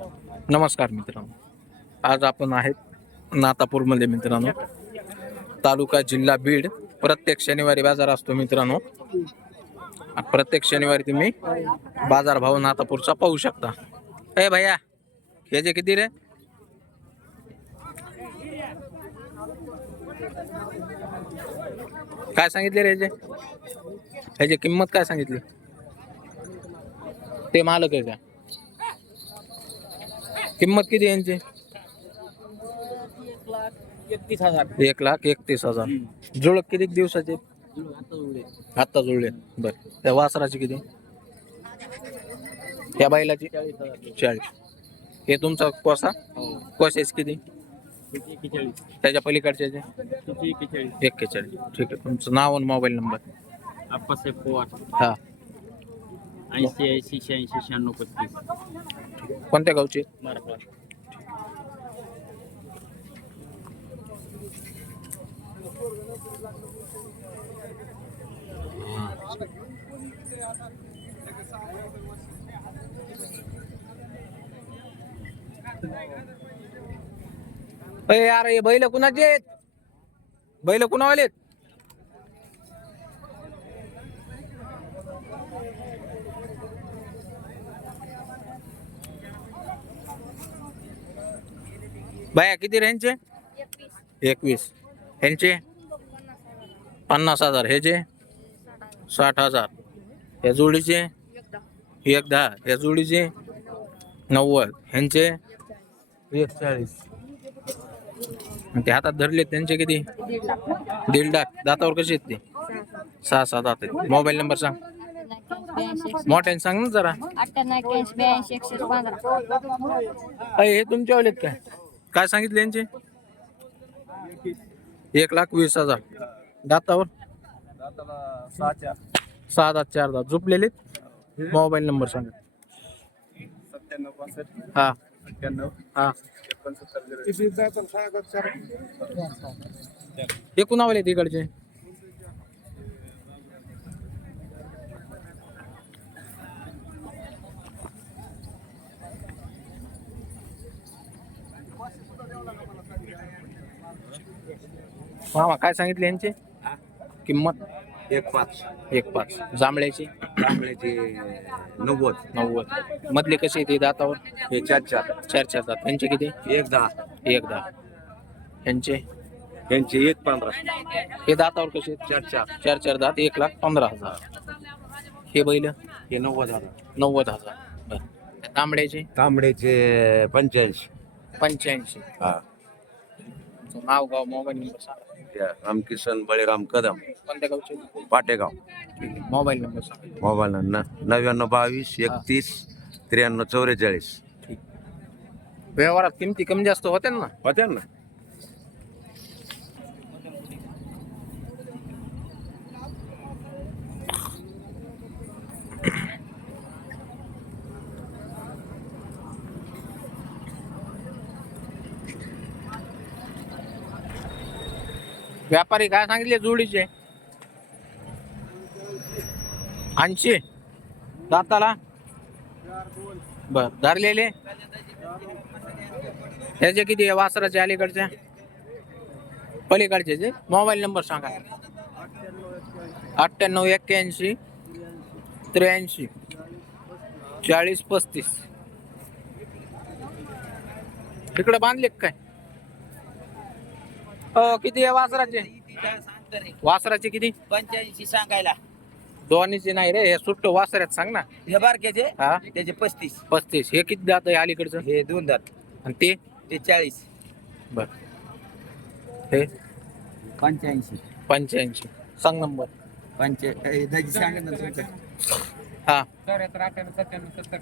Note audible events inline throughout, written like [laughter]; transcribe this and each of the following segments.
नमस्कार मित्रांनो. आज आपण आहेत नातापूरमध्ये मित्रांनो. तालुका जिल्हा बीड. प्रत्येक शनिवारी बाजार असतो मित्रांनो. प्रत्येक शनिवारी तुम्ही बाजार भाव नातापूरचा पाहू शकता. ए भैया ह्याचे किती रे? काय सांगितले रे ह्याचे ह्याची किंमत काय सांगितली? ते मालक आहे का? किंमत किती यांची? एकतीस हजार. एक लाख एकतीस हजार. जुळक किती दिवसाचे? आत्ता जुळले. बर. त्या वासराची किती? त्या बैलाची? चाळीस. हे तुमचा कोसा? कोशाची किती? किती त्याच्या पलीकडचे किती एकेचाळीस. एक्केचाळीस ठीक आहे तुमचं नाव आणि मोबाईल नंबर. आप्पासाहेब पवार. हा. ऐंशी ऐंशी शहाऐंशी शहाण्णव पस्तीस. कोणत्या गावचे? अरे यार हे बैल कुणाचे आहेत? बैल कुणावाले आहेत? बाया किती रेंजचे एकवीस. ह्यांचे पन्नास हजार. ह्याचे? साठ हजार. या जोडीचे? एक दहा. या जोडीचे? नव्वद. ह्यांचे? एक चाळीस आणि ते हातात धरले त्यांचे किती? दीड लाख. दातावर कसे आहेत ते? सहा सात दात आहेत. मोबाईल नंबर सांग. मोठ्याने सांग ना जरा. हे तुमच्या वालेत काय? काय सांगितले यांचे? एक लाख वीस हजार. दातावर? सहा दात चार दात. झोपलेले मोबाईल नंबर सांगा. हा. हा. एकोणसत्तर हे कुणावाले तिकडचे मामा काय सांगितले यांचे? किंमत? एक पाच. एक पाच. जांभळ्याची? तांबड्याचे नव्वद. नव्वद. मधले कसे येते दातावर? हे चार चार. चार चार दात. त्यांचे किती? एक दहा. एक दहा. यांचे? यांचे एक पंधरा. हे दातावर कसे आहेत? चार चार. चार चार दात एक लाख पंधरा हजार. हे बैल? हे नव्वद हजार. नव्वद हजार. बरं. तांबड्याचे? तांबड्याचे पंच्याऐंशी. पंच्याऐंशी. हा. तुमचं नाव गाव मोबाईल नंबर सांगा. त्या रामकिशन बळीराम कदम. कोणत्या गावचे? पाटेगाव. मोबाईल नंबर सांगा. मोबाईल न नव्याण्णव बावीस एकतीस त्र्याण्णव चौवेचाळीस. व्यवहारात किमती कमी जास्त होत्या ना? होत्या ना. व्यापारी काय सांगितले जोडीचे? ऐंशी. दाताला? बर धरलेले? त्याचे किती आहे? वासराचे अलीकडचे? पलीकडचे जे मोबाईल नंबर सांगा. अठ्ठ्याण्णव एक्क्याऐंशी त्र्याऐंशी चाळीस पस्तीस. इकडे बांधले काय? हो किती आहे वासराचे? वासराचे किती? पंच्याऐंशी सांगायला. दोन्हीचे नाही रे हे सुट्ट वासऱ्यात सांग ना. हे बारक्याचे हा? त्याचे पस्तीस. पस्तीस. हे किती दात आहे अलीकडचं? हे दोन दात आणि ते? ते चाळीस. बर. हे? पंच्याऐंशी. पंच्याऐंशी. सांग नंबर. पंचे दाजी सांगा ना तुमचं. हा. चौऱ्याहत्तर अठ्ठ्याण्णव सत्त्याण्णव सत्तर.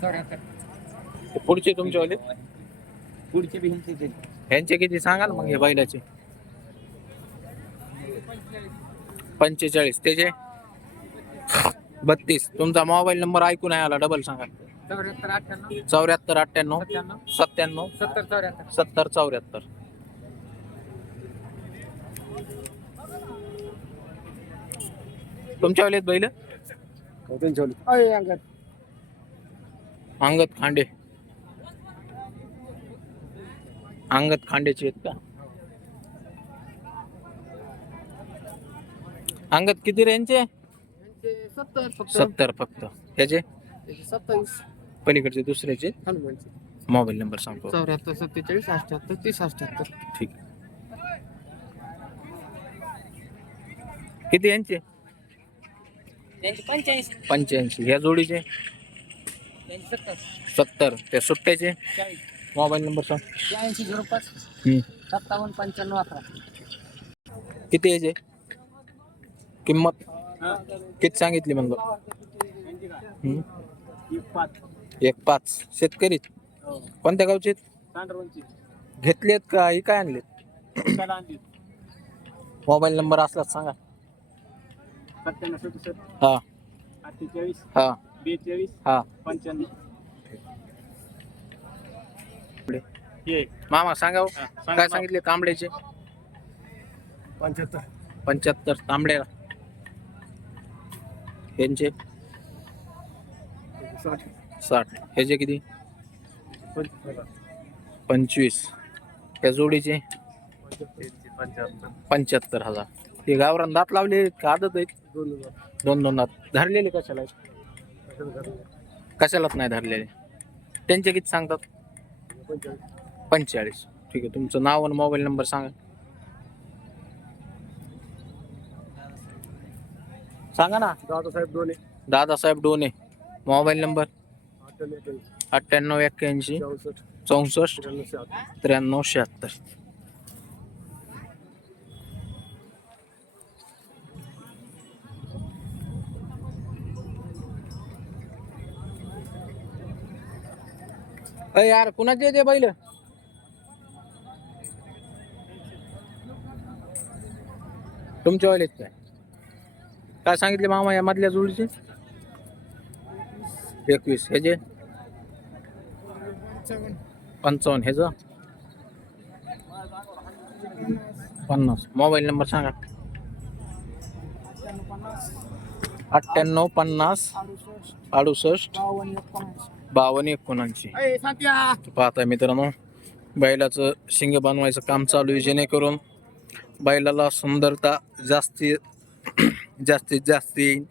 चौऱ्याहत्तर. पुढचे तुमच्यावाले पुढचे बी ह्यांचे किती सांगा ना मग हे बैलाचे? पंचेचाळीस. त्याचे? बत्तीस. तुमचा मोबाईल नंबर ऐकून आहे आला डबल सांगा. चौऱ्याहत्तर अठ्ठ्याण्णव. चौऱ्याहत्तर अठ्ठ्याण्णव सत्त्याण्णव. सत्त्याण्णव सत्तर चौऱ्याहत्तर. सत्तर चौऱ्याहत्तर. तुमच्या वेळेत बैल? अंगत खांडे. अंगत खांड्याचे आहेत का? अंगत किती रेंजचे सत्तर फक्त. सत्तर फक्त. ह्याचे? सत्तावीस. पलीकडचे दुसऱ्याचे? मोबाईल नंबर सांगतो चौऱ्याहत्तर सत्तेचाळीस अठ्याहत्तर तीस अठ्याहत्तर ठीक. किती यांचे? पंच्याऐंशी. पंच्याऐंशी. ह्या जोडीचे? सत्तर. सत्तर. त्या सुट्ट्याचे? चाळीस. मोबाईल नंबर सांग. शहाऐंशी झिरो पाच. सत्तावन्न पंच्याण्णव अकरा. किती याचे किंमत? किती सांगितली म्हणलं? हम्म. एक पाच. शेतकरी? कोणत्या गावचे घेतलेत का? ही काय आणलेत? मोबाईल नंबर असलाच सांगा. सत्त्याण्णव सदुसष्ट. हा. अठ्ठेचाळीस. हा. बेचाळीस. हा. पंच्याण्णव. मामा सांगा हो. सांगा काय. सांगितले तांबड्याचे पंच्याहत्तर. पंच्याहत्तर तांबड्याला यांचे? साठ. साठ. ह्याचे किती? पंचवीस. त्या जोडीचे? पंच्याहत्तर हजार. हे गावरान दात लावले का आदत आहेत? दोन दोन दोन दात. धरलेले कशाला आहेत? कशालाच नाही धरलेले. त्यांचे किती सांगतात? पंचेचाळीस. ठीक आहे तुमचं नाव आणि मोबाईल नंबर सांगा. सांगा ना दादासाहेब दोन्ही दादासाहेब डोने मोबाईल नंबर? अठ्ठ्याण्णव एक्क्याऐंशी चौसष्ट. चौसष्ट त्र्याण्णव शहात्तर. त्र्याण्णव यार कुणाचे ते बैल? तुमच्या वाले काय? काय सांगितले मामा या मधल्या जोडीचे? एकवीस ह्याचे पंचावन्न ह्याचं पन्नास. मोबाईल नंबर सांगा. अठ्ठ्याण्णव पन्नास अडुसष्ट बावन्न एकोणऐंशी. पाहताय मित्रांनो बैलाचं शिंग बनवायचं काम चालू आहे जेणेकरून बैलाला सुंदरता जास्ती जास्तीत जास्त येईल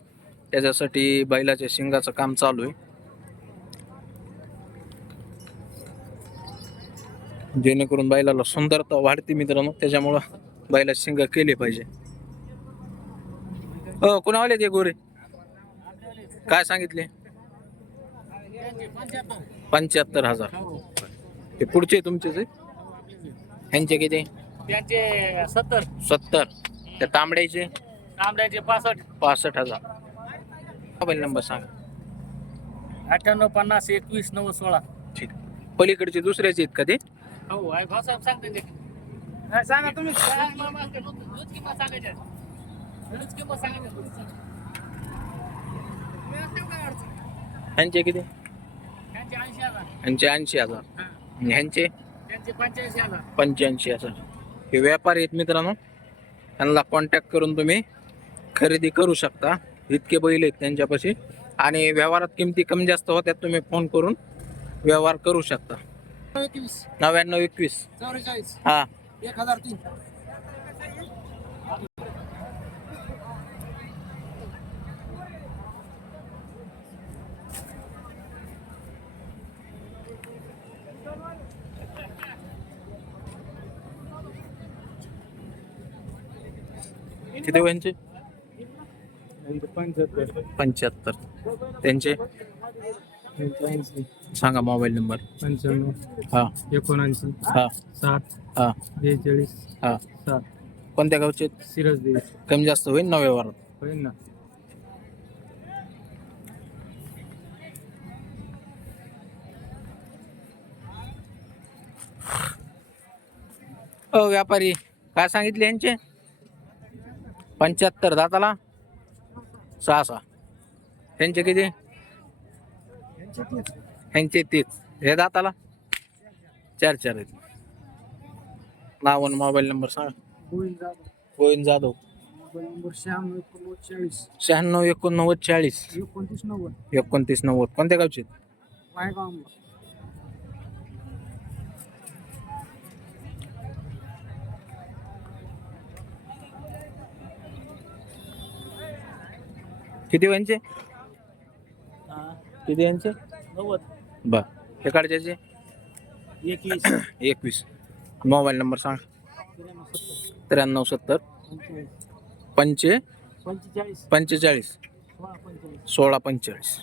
त्याच्यासाठी बैलाच्या शिंगाचं काम चालू आहे. जेणेकरून बैलाला सुंदरता वाढते मित्रांनो त्याच्यामुळं बैला शिंग केले पाहिजे. हो कुणावाले ते गोरे? काय सांगितले? पंच्याहत्तर हजार. ते पुढचे तुमचेच आहे ह्यांचे किती? त्यांचे सत्तर. सत्तर. त्या तांबड्याचे? तांबड्याचे पासष्ट. पासष्ट हजार. मोबाईल नंबर सांगा. अठ्ठ्याण्णव पन्नास एकवीस नव्वद सोळा. ठीक. पलीकडचे दुसऱ्याचे आहेत का ते? हो आहे भाऊसाहेब सांगते ते. सांगा तुम्ही. दूध किंमत. दूध किंमत? ह्यांचे किती? त्यांचे ऐंशी हजार. ह्यांचे ऐंशी हजार. हा. आणि ह्यांचे? त्यांचे पंच्याऐंशी हजार. पंच्याऐंशी हजार. हे व्यापारी आहेत मित्रांनो. त्यांना कॉन्टॅक्ट करून तुम्ही खरेदी करू शकता. इतके बैल आहेत त्यांच्यापाशी. आणि व्यवहारात किमती कमी जास्त होत्यात तुम्ही फोन करून व्यवहार करू शकता. एकवीस. नव्याण्णव एकवीस. चौवेचाळीस. हा. एक हजार तीन. किती वयांचे? पंच्याहत्तर. त्यांचे? सांगा मोबाईल नंबर. पंच्याण्णव. हा. एकोणऐंशी. हा. साठ. हा. बेचाळीस. हा. सात कोणत्या गावचे? सिरस देवी. कमी जास्त होईल ना व्यवहारात होईल ना. हो व्यापारी काय सांगितले यांचे? पंच्याहत्तर दाताला? सहा सहा. त्यांचे किती? ह्यांचे तीस. हे दाताला? चार चार आहेत. नाव आणि मोबाईल नंबर सांगा. गोविंद जाधव. मोबाईल नंबर शहाण्णव एकोणनव्वद चाळीस. शहाण्णव एकोणनव्वद चाळीस. एकोणतीस नव्वद. एकोणतीस नव्वद. कोणत्या गावचे किती यांचे किती यांचे नव्वद. बर. हे काढच्याचे एकवीस. [coughs] एकवीस. मोबाईल नंबर सांग. त्र्याण्णव सत्तर. पंचे? पंचेचाळीस. पंचेचाळीस. सोळा पंचेचाळीस. सोळा पंचेचाळीस.